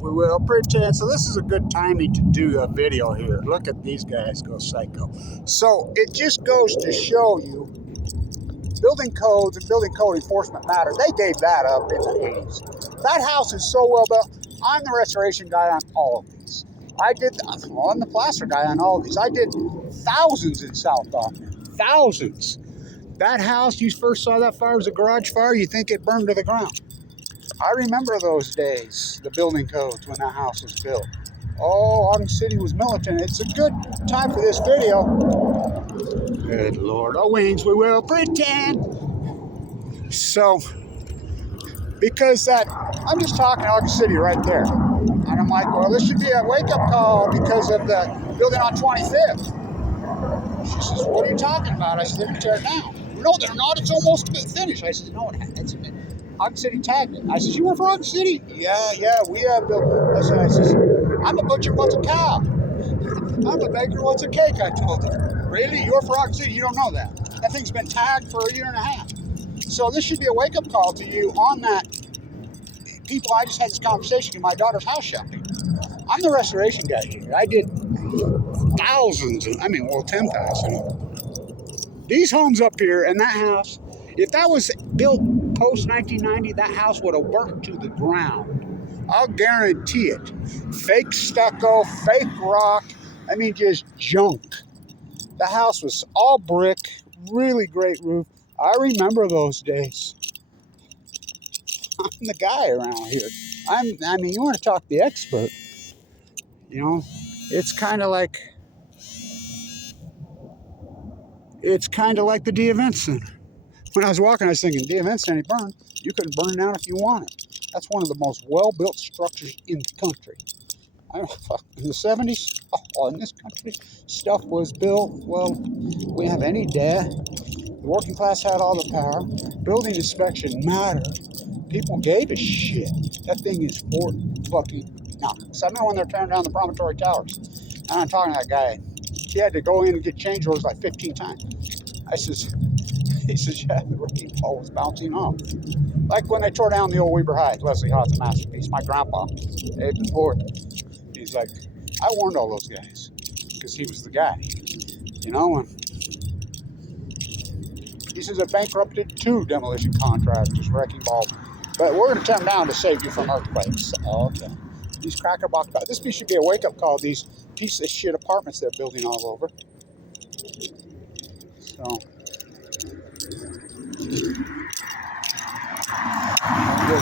wings, we will pretend. So this is a good timing to do a video here. Look at these guys go psycho. So it just goes to show you building codes and building code enforcement matter. They gave that up in the 80s. That house is so well built. I'm the restoration guy on all of these. I'm the plaster guy on all of these. I did thousands in South Ogden. Thousands. That house, you first saw that fire as a garage fire, you think it burned to the ground. I remember those days, the building codes when that house was built. Oh, Ogden City was militant. It's a good time for this video. Good Lord, oh wings, we will pretend. So, because I'm just talking Ogden City right there. And I'm like, well, this should be a wake-up call because of the building on 25th. She says, what are you talking about? I said, they're going to tear it down. No, they're not. It's almost finished. I said, no, it's Ogden City tagged it. I said, you work for Ogden City? Yeah, we have built. I said, I'm a butcher, wants a cow. I'm a baker, wants a cake, I told her. Really? You're for Ogden City? You don't know that. That thing's been tagged for a year and a half. So this should be a wake-up call to you on that. People, I just had this conversation in my daughter's house shopping. I'm the restoration guy here. I did thousands, 10,000. These homes up here and that house, if that was built post-1990, that house would have burnt to the ground. I'll guarantee it. Fake stucco, fake rock, just junk. The house was all brick, really great roof. I remember those days. I'm the guy around here. You want to talk the expert. It's kind of like the D Event Center. When I was walking, I was thinking, the Event Center burned. You couldn't burn it down if you wanted. That's one of the most well-built structures in the country. In the 70s, in this country, stuff was built. Well, we have any data. The working class had all the power. Building inspection mattered. People gave a shit. That thing is for fucking now. So I remember when they're tearing down the promontory towers. And I'm talking to that guy. He had to go in and get change orders like 15 times. He says, yeah, the wrecking ball was bouncing off. Like when they tore down the old Weber High. Leslie Haas, a masterpiece. My grandpa, Ed the Fourth. He's like, I warned all those guys because he was the guy. And he says, I bankrupted 2 demolition contractors, wrecking ball. But we're going to tear them down to save you from earthquakes. Okay. These cracker box, this should be a wake-up call. These pieces of shit apartments they're building all over. So,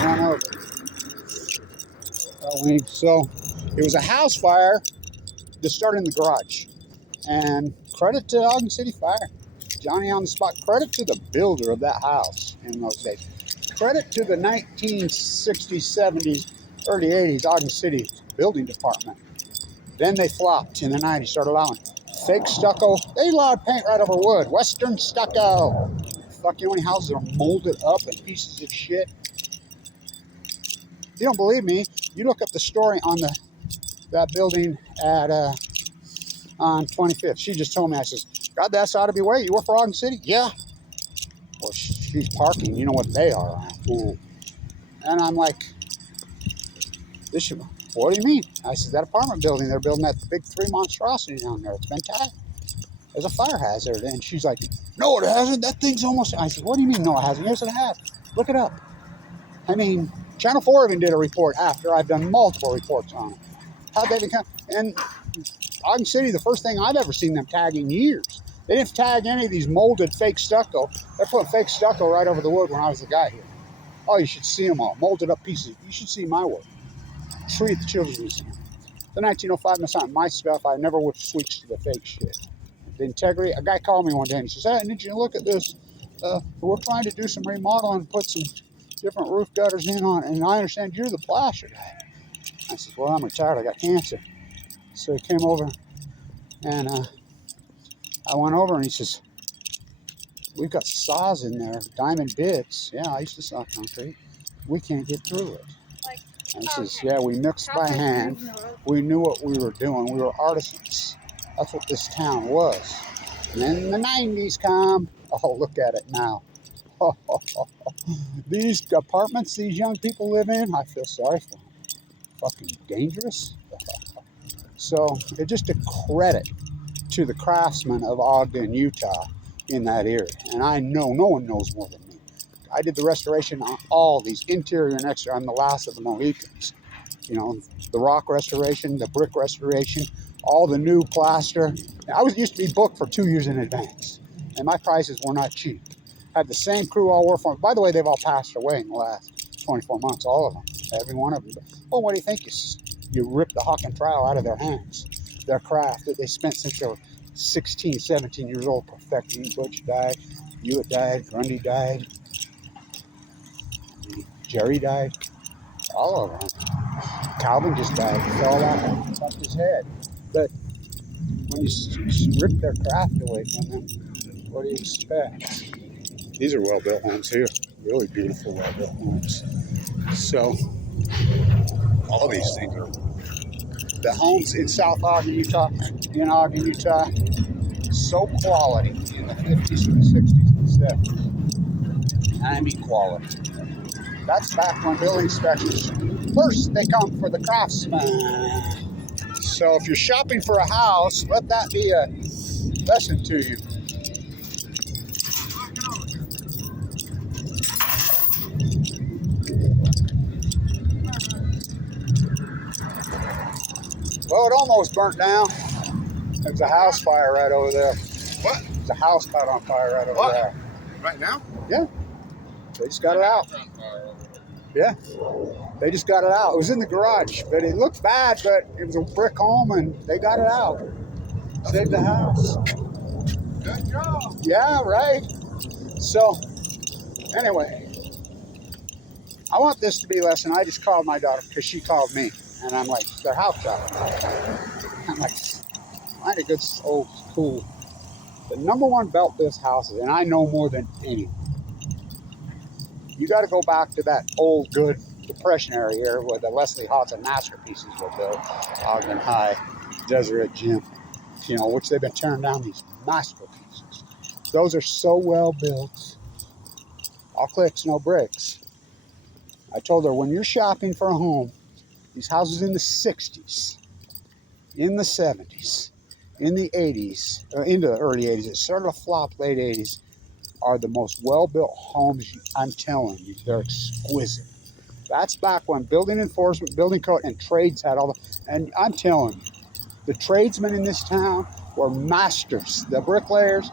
run over. So, it was a house fire that started in the garage. And credit to Ogden City Fire. Johnny on the spot. Credit to the builder of that house in those days. Credit to the 1960s, 70s, early 80s Ogden City building department. Then they flopped in the 90s, started allowing fake stucco. They allowed paint right over wood. Western stucco. Fuck, you know how many houses are molded up in pieces of shit? If you don't believe me, you look up the story on that building at on 25th. She just told me, I says, God, that's ought to be way. You work for Ogden City? Yeah. Well, she's parking. You know what they are. Ooh. And I'm like, what do you mean? I said, that apartment building, they're building that big 3 monstrosity down there. It's been tagged. There's a fire hazard. And she's like, no, it hasn't. That thing's almost... I said, what do you mean, no, it hasn't? Yes, it has. Look it up. Channel 4 even did a report after. I've done multiple reports on it. How'd they become... And Ogden City, the first thing I've ever seen them tag in years. They didn't tag any of these molded fake stucco. They're putting fake stucco right over the wood when I was the guy here. Oh, you should see them all. Molded up pieces. You should see my work. Tree at the Children's Museum. The 1905, that's not my stuff. I never would switch to the fake shit. The integrity. A guy called me one day and he says, hey, I need you to look at this. We're trying to do some remodeling, put some different roof gutters in on it. And I understand you're the plaster guy. I said, well, I'm retired. I got cancer. So he came over and I went over and he says, we've got saws in there, diamond bits. Yeah, I used to saw concrete. We can't get through it. And he says, yeah, we mixed by hand. We knew what we were doing. We were artisans. That's what this town was. And then the 90s come. Oh, look at it now. These apartments these young people live in, I feel sorry for them. fucking dangerous. So it's just a credit to the Craftsman of Ogden, Utah, in that area. And I know no one knows more than me. I did the restoration on all these, interior and exterior. I'm the last of the Mohicans. You know, the rock restoration, the brick restoration, all the new plaster. I used to be booked for 2 years in advance, and my prices were not cheap. Had the same crew all work for me. By the way, they've all passed away in the last 24 months, all of them, every one of them. Well, what do you think? You rip the hock and trowel out of their hands, their craft that they spent since they were 16, 17 years old perfecting. Butch died, Hewitt died, Grundy died, Jerry died, all of them. Calvin just died. He fell out and bumped his head. But when you rip their craft away from them, what do you expect? These are well-built homes here. Really beautiful, well-built homes. So, all these things are... The homes in South Ogden, Utah, in Ogden, Utah, so quality in the 50s and the 60s and the 70s. I mean quality. That's back when building inspectors, first they come for the Craftsman. So if you're shopping for a house, let that be a lesson to you. Well, it almost burnt down. There's a house fire right over there. What? There's a house caught on fire right over there. Right now? Yeah. They just got it out. Yeah. They just got it out. It was in the garage, but it looked bad, but it was a brick home, and they got it out. Saved the house. Good job. Yeah, right. So, anyway, I want this to be a lesson. I just called my daughter because she called me, and I'm like, their house shop. I'm like, find a good old school. The number one belt built houses, and I know more than anyone. You got to go back to that old good Depression era here where the Leslie Hodson masterpieces were built. Ogden High, Deseret Gym, you know, which they've been tearing down these masterpieces. Those are so well built. All clicks, no bricks. I told her, when you're shopping for a home, these houses in the 60s, in the 70s, in the 80s, into the early 80s, it started to flop late 80s, are the most well-built homes. I'm telling you, they're exquisite. That's back when building enforcement, building code, and trades had all the, and I'm telling you, the tradesmen in this town were masters. The bricklayers,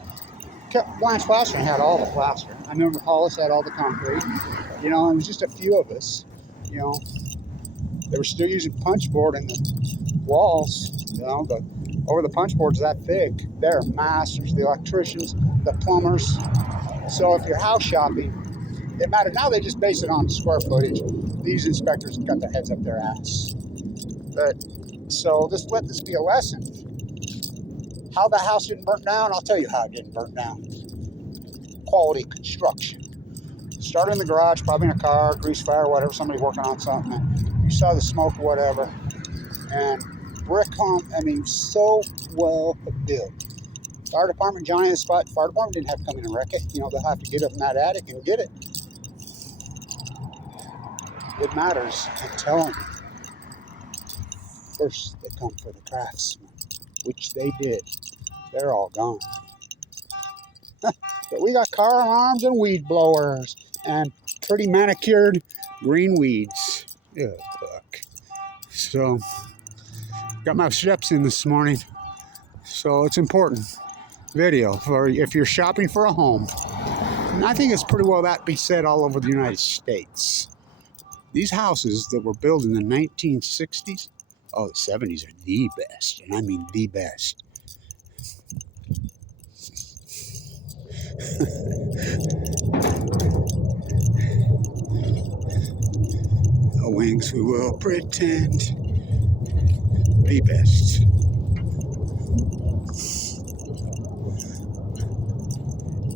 Blanch Plastering had all the plaster. I remember Hollis had all the concrete. You know, it was just a few of us. You know, they were still using punch board in the walls. You know, over the punch boards that thick. They're masters. The electricians, the plumbers. So if you're house shopping, it matters. Now they just base it on square footage. These inspectors got their heads up their ass. But so just let this be a lesson. How the house didn't burn down, I'll tell you how it didn't burn down. Quality construction. Started in the garage, probably in a car, grease fire, whatever, somebody working on something. And you saw the smoke, whatever. And brick home, I mean, so well built. Fire department, Johnny in the spot. Fire department didn't have to come in and wreck it. You know, they'll have to get up in that attic and get it. It matters, I'm telling you. First, they come for the Craftsman, which they did. They're all gone. But we got car alarms and weed blowers and pretty manicured green weeds. Yeah, fuck. So, got my steps in this morning. So it's important. Video for if you're shopping for a home. And I think it's pretty well that be said all over the United States. These houses that were built in the 1960s, oh, the 70s are the best, and I mean the best. No wings, we will pretend. The best.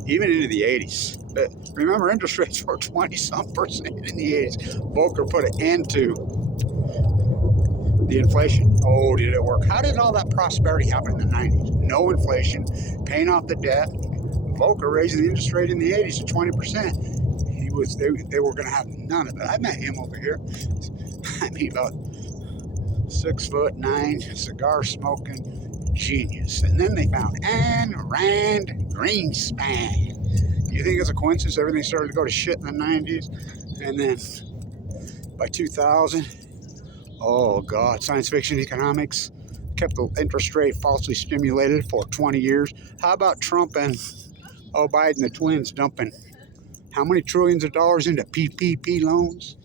Even into the 80s. But remember, interest rates were 20-some% in the 80s. Volcker put an end to the inflation. Oh, did it work? How did all that prosperity happen in the 90s? No inflation, paying off the debt. Volcker raising the interest rate in the 80s to 20%. They were going to have none of it. I met him over here. I mean, about 6'9", cigar smoking genius. And then they found Ayn Rand Greenspan. You think it's a coincidence everything started to go to shit in the 90s? And then by 2000, oh God, science fiction economics kept the interest rate falsely stimulated for 20 years. How about Trump and Biden, the twins, dumping how many trillions of dollars into PPP loans?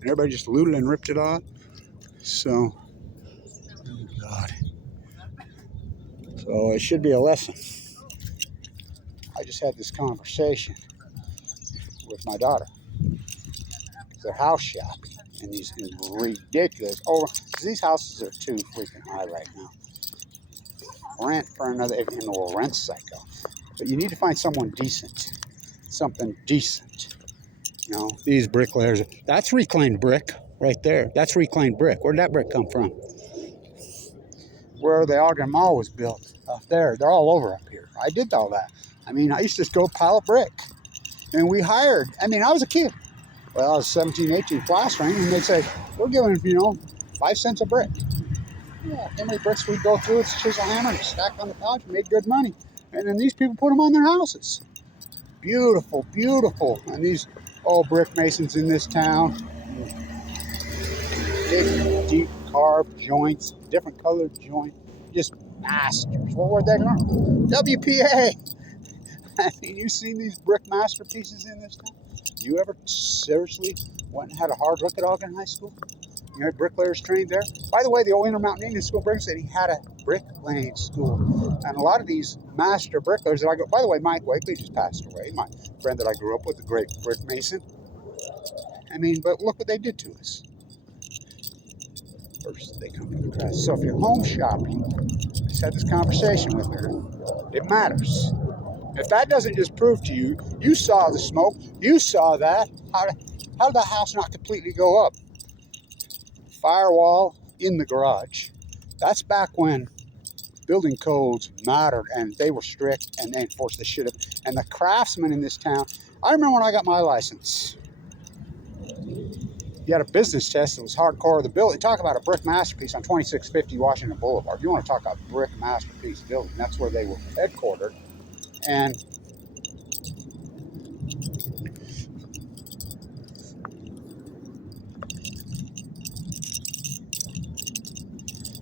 And everybody just looted and ripped it off. So, oh God. So it should be a lesson. I just had this conversation with my daughter. They're house shopping in these ridiculous because these houses are too freaking high right now. Rent for another, and we'll rent psycho. But you need to find someone decent, something decent. You know, these bricklayers. That's reclaimed brick right there. That's reclaimed brick. Where'd that brick come from? Where the Ogden Mall was built up there. They're all over up here. I did all that. I mean, I used to just go pile of brick, and we hired. I mean, I was a kid. Well, I was 17, 18, plastering, and they'd say, we're giving, 5 cents a brick. Yeah, how many bricks we'd go through with a chisel hammer and stack on the couch and made good money. And then these people put them on their houses. Beautiful, beautiful. And these brick masons in this town, big, deep carved joints, different colored joints, just masters. What were they learning? WPA. I mean, you've seen these brick masterpieces in this town? You ever seriously went and had a hard look at Ogden High School? You had bricklayers trained there? By the way, the old Intermountain Indian School Brick City had a bricklaying school. And a lot of these master bricklayers that I go, by the way, Mike Wakely just passed away, my friend that I grew up with, the great brick mason. I mean, but look what they did to us. First, they come to the crash. So if you're home shopping, I just had this conversation with her, it matters. If that doesn't just prove to you, you saw the smoke, you saw that, how did the house not completely go up? Firewall in the garage. That's back when building codes mattered and they were strict and they enforced the shit up. And the craftsmen in this town, I remember when I got my license, you had a business test that was hardcore. The building, talk about a brick masterpiece on 2650 Washington Boulevard. You want to talk about brick masterpiece building, that's where they were headquartered. And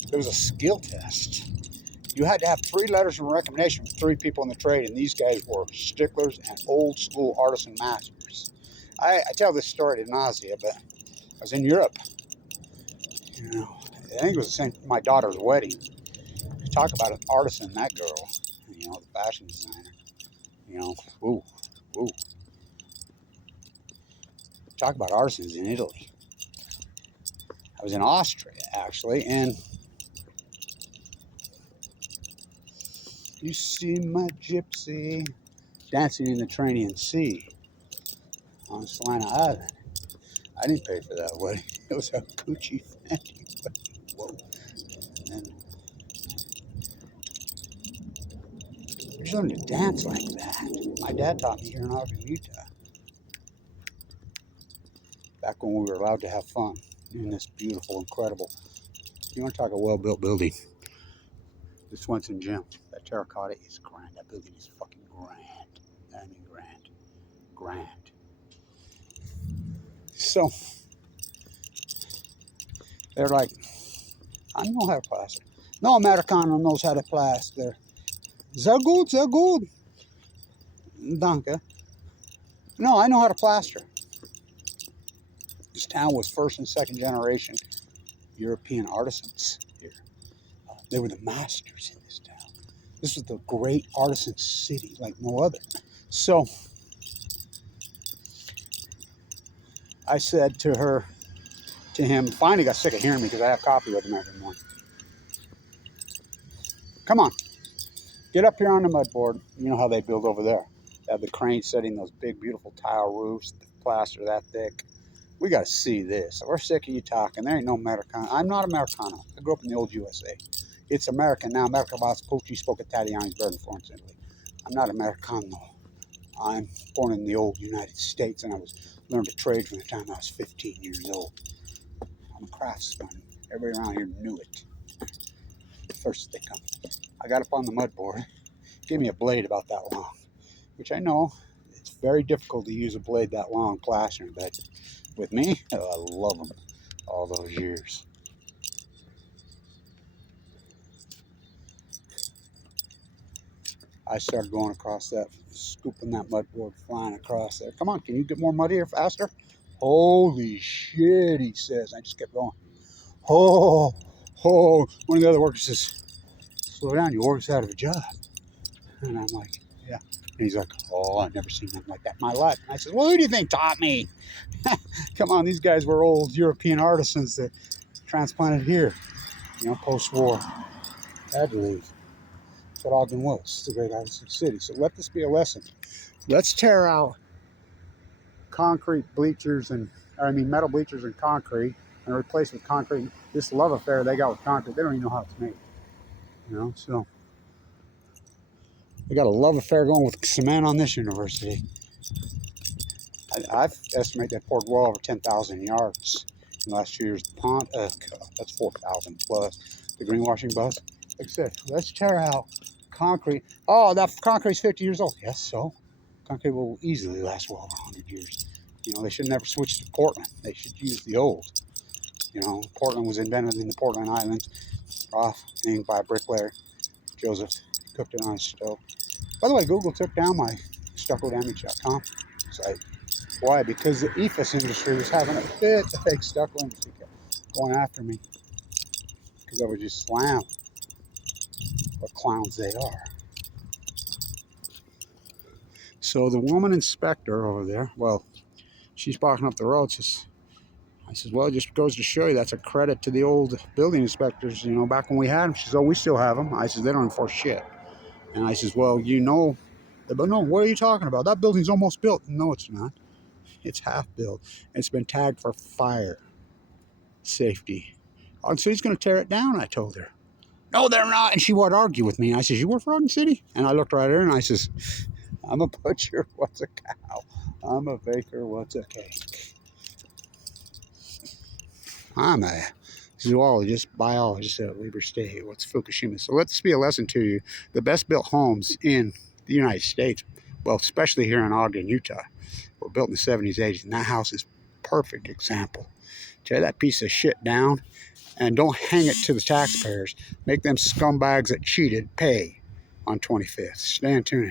there was a skill test. You had to have 3 letters of recommendation from 3 people in the trade, and these guys were sticklers and old school artisan masters. I tell this story to nausea, but I was in Europe. I think it was the same my daughter's wedding. Talk about an artisan, that girl. The fashion designer. Ooh. Talk about artisans in Italy. I was in Austria, actually, and you see my gypsy dancing in the Mediterranean Sea on Salina Island. I didn't pay for that wedding. It was a Gucci Fendi wedding. Whoa. And you're learning to dance like that. My dad taught me here in Ogden, Utah. Back when we were allowed to have fun in this beautiful, incredible, you want to talk a well-built building. This Swenson Gym, that terracotta is grand. That building is fucking grand. I mean, grand. So, they're like, I know how to plaster. No Americano knows how to plaster. Sehr gut. Danke. No, I know how to plaster. This town was 1st and 2nd generation European artisans here. They were the masters in this town. This was the great artisan city like no other. So I said to him, finally got sick of hearing me because I have coffee with him every morning. Come on, get up here on the mud board. You know how they build over there. They have the crane setting those big, beautiful tile roofs, the plaster that thick. We got to see this. We're sick of you talking. There ain't no Americano. I'm not Americano. I grew up in the old USA. It's American now. America was Pucci spoke Italiano, he's born in Florence, Italy. I'm not Americano. I'm born in the old United States, and I learned to trade from the time I was 15 years old. I'm a craftsman. Everybody around here knew it. First they come. I got up on the mud board. Gave me a blade about that long, which I know it's very difficult to use a blade that long plastering, but with me, I love them all those years. I started going across that, scooping that mud board, flying across there. Come on, can you get more mud here faster? Holy shit, he says. I just kept going. Oh, one of the other workers says, slow down, you always out of a job. And I'm like, yeah. And he's like, oh, I've never seen nothing like that in my life. And I said, well, who do you think taught me? Come on, these guys were old European artisans that transplanted here, post-war. Had to leave. That's what Ogden was. It's a great artisan city. So let this be a lesson. Let's tear out concrete bleachers metal bleachers and concrete and replace with concrete. This love affair they got with concrete, they don't even know how it's made. So they got a love affair going with cement on this university. I've estimated they poured well over 10,000 yards in the last 2 years. The pond, that's 4,000 plus. The greenwashing bus. Like I said, let's tear out concrete. Oh, that concrete's 50 years old. Yes, so concrete will easily last well over 100 years. They should never switch to Portland. They should use the old. Portland was invented in the Portland Islands, hanged by a bricklayer, Joseph. Cooked it on his stove. By the way, Google took down my stuccodamage.com site. Why? Because the EFS industry was having a fit. The fake stucco industry kept going after me because I would just slam. What clowns they are. So the woman inspector over there, well, she's barking up the road. I says, well, it just goes to show you that's a credit to the old building inspectors, back when we had them. She says, oh, we still have them. I says, they don't enforce shit. And I says, well, but no, what are you talking about? That building's almost built. No, it's not. It's half built. It's been tagged for fire safety. Oh, so he's going to tear it down, I told her. No, they're not. And she would argue with me. And I says, you work for Ogden City? And I looked right at her and I says, I'm a butcher. What's a cow? I'm a baker. What's a cake? I'm a zoologist, biologist at Weber State. What's Fukushima? So let this be a lesson to you. The best built homes in the United States, well, especially here in Ogden, Utah, were built in the 70s, 80s. And that house is a perfect example. Tear that piece of shit down and don't hang it to the taxpayers. Make them scumbags that cheated pay on 25th. Stay tuned.